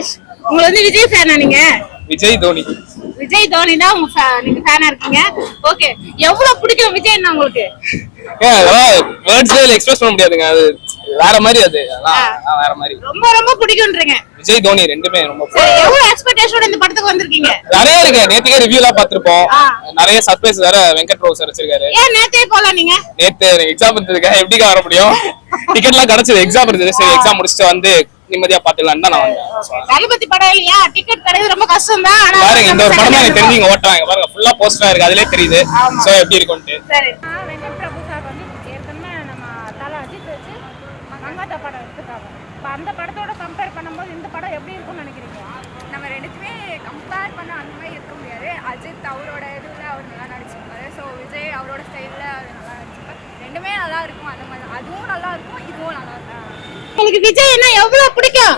சதீஷ், உங்களுக்கு வந்து விஜய் ஃபேனா நீங்க? விஜய் தோனி. விஜய் தோனி தான் நீங்க ஃபேனா இருக்கீங்க. ஓகே, எவ்வளவு பிடிக்கும் விஜய்னா உங்களுக்கு? வேர்ட்ஸ்ல எக்ஸ்பிரஸ் பண்ண முடியாதுங்க. அது வேற மாதிரி. அது வேற மாதிரி. ரொம்ப ரொம்ப பிடிக்கும்ன்றீங்க. விஜய் தோனி ரெண்டுமே ரொம்ப சரி, எவ்வளவு எக்ஸ்பெக்டேஷனோட இந்த படத்துக்கு வந்திருக்கீங்க? நிறைய இருக்கு. நேத்துக்கே ரிவ்யூலாம் பாத்துருப்போம். நிறைய சர்ப்ரைஸ் வேற வெங்கட் பிரபு சார் வச்சிருக்காரு. ஏன் நேத்தே போலாம் நீங்க? நேத்து எக்ஸாம் இருந்திருக்கேன். எப்படிக்கா வர முடியும்? டிக்கெட்லாம் கிடைச்சது. எக்ஸாம் இருந்தது. சரி, எக்ஸாம் முடிச்சுட்டு வந்து நிம்மதியா பாத்துக்கலாம் தான் நான் வந்தேன். தளபதி படம் இல்லையா, டிக்கெட் கிடையாது ரொம்ப கஷ்டம் தான். பாருங்க, இந்த ஒரு படம் தான் எனக்கு தெரிஞ்சு ஓட்டுறாங்க. பாருங்க, ஃபுல்லா போஸ்டரா இருக்கு. அதுலயே தெரியுது சோ எப்படி இருக்கும்னு. சரி, வெங்கட் பிரபு சார் வந்து ஏற்கனவே நம்ம தல அஜித் வச்சு மங்காத்தா படம் எடுத்துட்டாங்க. அந்த படத்தோட கம்பேர் பண்ணும்போது இந்த படம் எப்படி இருக்கும்னு நினைக்கிறீங்க? நம்ம ரெண்டுத்துமே கம்பேர் பண்ண அந்த மாதிரி இருக்க முடியாது. அஜித் அவரோட இதுல அவர் நல்லா நடிச்சிருப்பாரு. ஸோ விஜய் அவரோட ஸ்டைலில் அவர் நல்லா நடிச்சிருப்பாரு. ரெண்டுமே நல்லா இருக்கும். அந்த மாதிரி அதுவும் நல்லா இருக்கும், இதுவும் நல்லா இருக்கும். உங்களுக்கு விஜய் என்ன எவ்வளவு பிடிக்கும்?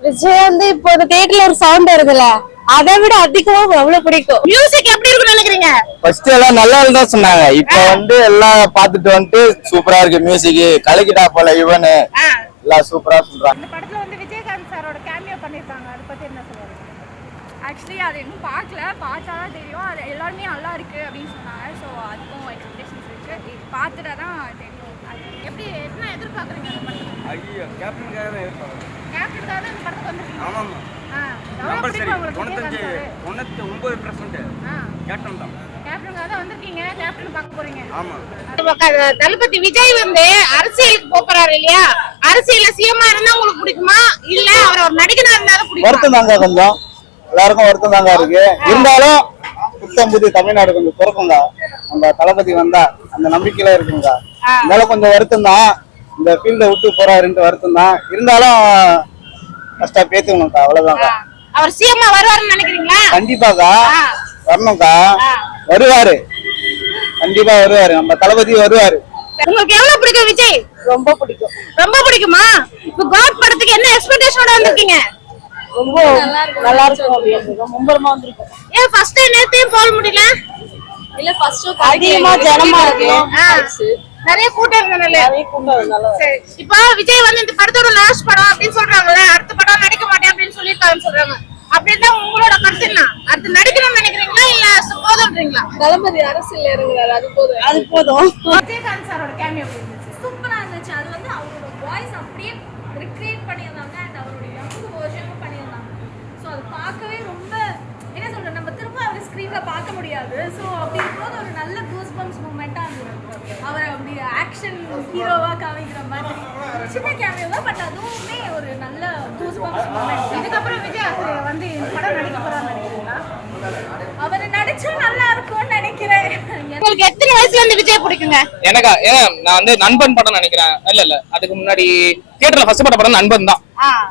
விஜய் வந்து இப்போ தியேட்டர்ல ஒரு சவுண்ட் வருதுல, அதை விட அதிகமா எவ்வளவு பிடிக்கும். மியூசிக் எப்படி இருக்குன்னு நினைக்கிறீங்க? ஃபர்ஸ்ட் எல்லாம் நல்லா தான் சொன்னாங்க. இப்போ வந்து எல்லாம் பாத்துட்டு வந்துட்டு சூப்பரா இருக்கு. மியூசிக் கலக்கிட்டா போல இவனு எல்லாம் சூப்பரா சொல்றாங்க. இந்த படத்துல வந்து விஜயகாந்த் சாரோட கேமியோ பண்ணிருக்காங்க. அதை பத்தி என்ன சொல்லுவாங்க? ஆக்சுவலி அது இன்னும் பார்க்கல, பார்த்தாதான் தெரியும். அது எல்லாருமே நல்லா இருக்கு அப்படின்னு சொன்னாங்க. ஸோ அதுக்கும் எக்ஸ்பெக்டேஷன்ஸ் இருக்கு. பார்த்துட்டா தான் தெரியும். அது எப்படி என்ன எதிர்பார்க்குறீங்க அந்த படத்துல? ஐயோ, கேப்டனுக்காக தான் எதிர்பார்க்குறேன். கேப்டனுக்காக தான் இந்த படத்துக்கு வந்திருக்கீங்க? ஆமாம்மா. நம்பர் சரி 99% கேப்டன் தான். கேப்டனுக்காக தான் வந்திருக்கீங்க. கேப்டன் பார்க்க போறீங்க? ஆமா. தளபதி விஜய் வந்து அரசியலுக்கு போறாரு இல்லையா, அரசியல்ல சிஎம்மா இருந்தா உங்களுக்கு பிடிக்குமா, இல்ல அவர் ஒரு நடிகனா இருந்தாலும் பிடிக்குமா? வருத்தம் தாங்க, கொஞ்சம் எல்லாருக்கும் வருத்தம் தாங்க இருக்கு. இருந்தாலும் புத்தம் புது தமிழ்நாடு கொஞ்சம் பிறக்குங்க. நம்ம தளபதி வந்தா அந்த நம்பிக்கையில இருக்குங்க. இருந்தாலும் கொஞ்சம் வருத்தம் தான். இந்த ஃபீல்ட விட்டு போறாருன்ட்டு வருத்தம் தான். இருந்தாலும் கஷ்டம் பேத்துக்கணும்க்கா, அவ்வளவுதாங்க. அவர் சிஎம்மா வருவாருன்னு நினைக்கிறீங்களா? கண்டிப்பாக்கா வரணும்க்கா. வருவாரு, கண்டிப்பா வருவாரு. நம்ம தளபதி வருவாரு. உங்களுக்கு எவ்வளவு பிடிக்கும் விஜய்? ரொம்ப பிடிக்கும். ரொம்ப பிடிக்குமா? இப்ப காட் படத்துக்கு என்ன எக்ஸ்பெக்டேஷனோட வந்திருக்கீங்க? ரொம்ப நல்லா இருக்கும். மும்பரமா வந்திருக்கும். ஏன் ஃபர்ஸ்ட் டைம் நேத்தையும் போக முடியல? இல்ல ஃபர்ஸ்ட் அதிகமா ஜனமா இருக்கு. நிறைய கூட்டம் இருந்தனால. சரி, இப்போ விஜய் வந்து இந்த படத்தோட லாஸ்ட் படம் அப்படின்னு சொல்றாங்கல்ல, அடுத்த படம் நடிக்க மாட்டேன் அப்படின்னு சொல்லிருக்காருன்னு சொல்றாங்க. அப்படின்னா உங்களோட கருத்து என்ன? அடுத்து நடிக்கணும்னு நினைக்கிறீங்களா இல்ல போதும்ன்றீங்களா? தளபதி அரசியல் இறங்குறாரு, அது போதும். அது போதும். விஜயகாந்த் சாரோட கேமியோ சூப்பரா இருந்துச்சு. அது வந்து அவரோட வாய்ஸ் அப்படியே ரிக்ரியேட் பண்ணியிருந்தாங்க. அண்ட் அவரோட யங் வெர்ஷனும் பண்ணியிருந்தாங்க. ஸோ அது பார்க்கவே ரொம்ப என்ன சொல்றேன், நம்ம திரும்ப அவர் ஸ்க்ரீன்ல பார்க்க முடியாது. ஸோ அப்படி இருக்கும்போது ஒரு நல்ல கூஸ் பம்ப்ஸ் மூமெண்டா இருந்தது. அவர் அப்படி ஆக்ஷன் ஹீரோவா காமிக்கிற மாதிரி சின்ன கேமியோ தான், பட் அதுவுமே ஒரு நல்ல கூஸ் பம்ப்ஸ் மூமெண்ட். இதுக்கப்புறம் விஜய் வந்து இந்த படம் நடிக்க போறான்னு நினைக்கிறீங்களா? அவர் நடிச்சா நல்லா இருக்கும்னு நினைக்கிறேன். உங்களுக்கு எத்தனை வயசுல இருந்து விஜய் பிடிக்குங்க? எனக்கா நான் வந்து நண்பன் படம் நினைக்கிறேன். இல்ல அதுக்கு முன்னாடி தியேட்டர்ல ஃபர்ஸ்ட் படம் நண்பன் தான்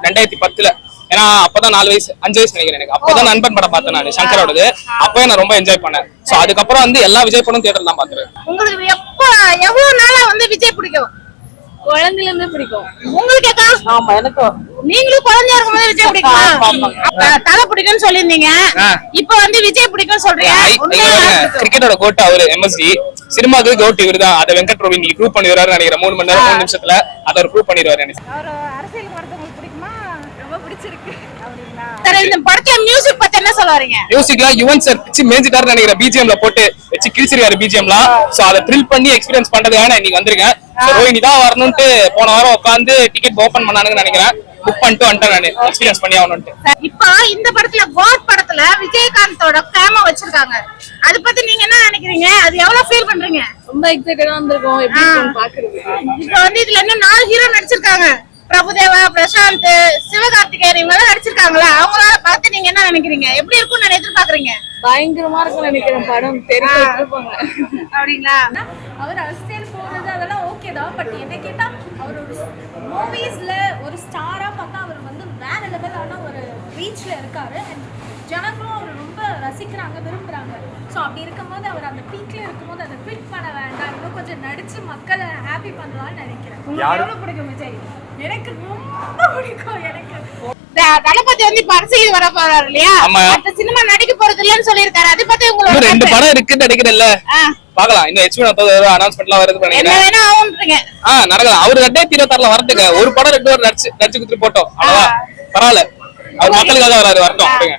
2010. ஏன்னா அப்பதான் 4 வயசு 5 வயசு நினைக்கிறேன் எனக்கு. அப்பதான் நண்பன் படம் பார்த்தேன் நான், சங்கரோடது. அப்பவே நான் ரொம்ப என்ஜாய் பண்ணேன். சோ அதுக்கப்புறம் வந்து எல்லா விஜய் படம் தியேட்டர்ல தான் பாத்துறேன். உங்களுக்கு எவ்வளவு நாளா வந்து விஜய் பிடிக்கும்? குழந்தையில இருந்தே பிடிக்கும். உங்களுக்கு அக்கா? ஆமா, எனக்கும். நீங்களும் குழந்தையா இருக்கும்போது விஜய் பிடிக்குமா? தலை பிடிக்கும்னு சொல்லிருந்தீங்க, இப்ப வந்து விஜய் பிடிக்கும் சொல்றீங்க. கிரிக்கெட்டோட கோட் அவரு எம்எஸ்டி, சினிமாக்கு கோட் இவரு தான். அதை வெங்கட் பிரபு இன்னைக்கு ப்ரூவ் பண்ணிடுவாரு நினைக்கிறேன். 3 மணி நேரம் 3 நிமிஷத்துல அதை அவர் ப்ரூவ் பண்ணிடுவாரு நினைக்கிறேன். அவர் அரசியலுக்கு வரது உங்களுக்கு பிடிக்குமா? ரொம்ப பிடிச்சிருக்கு. சரி, இந்த படத்துல மியூசிக் பத்தி என்ன சொல்ல வரீங்க? மியூசிக்ல யுவன் சார் பிச்சு மேஞ்சிட்டாரு நினைக்கிறேன். பிஜிஎம்ல போட்டு வச்சு கிழிச்சிருக்காரு பிஜிஎம்லாம். சோ அதை த்ரில் பண்ணி எக்ஸ்பீரியன்ஸ் பண்றதுக்காக இன்னைக்கு வந்திருக்கேன். ரோஹினி தான் வரணும்ட்டு போன வாரம் உட்காந்து டிக்கெட் ஓபன் பண்ணானுன்னு நினைக்கிறேன். புக் பண்ணிட்டு வந்துட்டேன் நான், எக்ஸ்பீரியன்ஸ் பண்ணி ஆகணும்ட்டு. இப்போ இந்த படத்துல காட் படத்துல விஜயகாந்தோட கேமோ வச்சிருக்காங்க. அத பத்தி நீங்க என்ன நினைக்கிறீங்க? அது எவ்வளவு ஃபீல் பண்றீங்க? ரொம்ப எக்ஸைட்டடா வந்திருக்கோம். எப்படி இருக்குன்னு பாக்குறது. இப்போ வந்து இதுல இன்னும் 4 ஹீரோ நடிச்சிருக்காங்க. பிரபுதேவா, பிரசாந்த், சிவகார்த்திகேயன் இவங்க எல்லாம் நடிச்சிருக்காங்களா? அவங்களால பார்த்து நீங்க என்ன நினைக்கிறீங்க? எப்படி இருக்கும்னு நான் எதிர்பார்க்கறீங்க? பயங்கரமா இருக்கும்னு நினைக்கிறேன். படம் தெரிஞ்சிருப்பாங்க. அப்படிங்களா? அவர் அரசியல் போறது அதெல்லாம் ஓகே தான். பட் என்ன கேட்டா அவர் ஒரு மூவிஸ்ல ஒரு ஸ்டாரா பார்த்தா அவர் வந்து வேற லெவலான ஒரு ரீச்ல இருக்காரு. அண்ட் ஜனங்களும் அவர் ரொம்ப ரசிக்கிறாங்க, விரும்புறாங்க. ஸோ அப்படி இருக்கும்போது அவர் அந்த பீக்ல இருக்கும்போது அதை குவிட் பண்ண வேண்டாம், இன்னும் கொஞ்சம் நடிச்சு மக்களை ஹாப்பி பண்ணலாம்னு நினைக்கிறேன். உங்களுக்கு எவ்வளவு பிடிக்கும் விஜய்? எனக்கு ரொம்ப பிடிக்கும். எனக்கு தளபதி வந்து இப்ப அரசியல் வர போறாரு இல்லையா, அந்த சினிமா நடிக்க போறது இல்லன்னு சொல்லிருக்காரு. அதை பத்தி உங்களுக்கு 2 படம் இருக்குன்னு நினைக்கிறேன்ல, பாக்கலாம். இந்த H1 அனௌன்ஸ்மென்ட்லாம் வருது நினைக்கிறேன். என்ன வேணா ஆகும்ன்றீங்க? நடக்கலாம். அவரு 2026ல வரதுக்கு ஒரு படம் 2 வாரம் நடிச்சு குடுத்து போட்டோம். அவ்வளவா பரவாயில்ல. அவர் மக்களுக்காக வராது வரட்டும் அப்படிங்க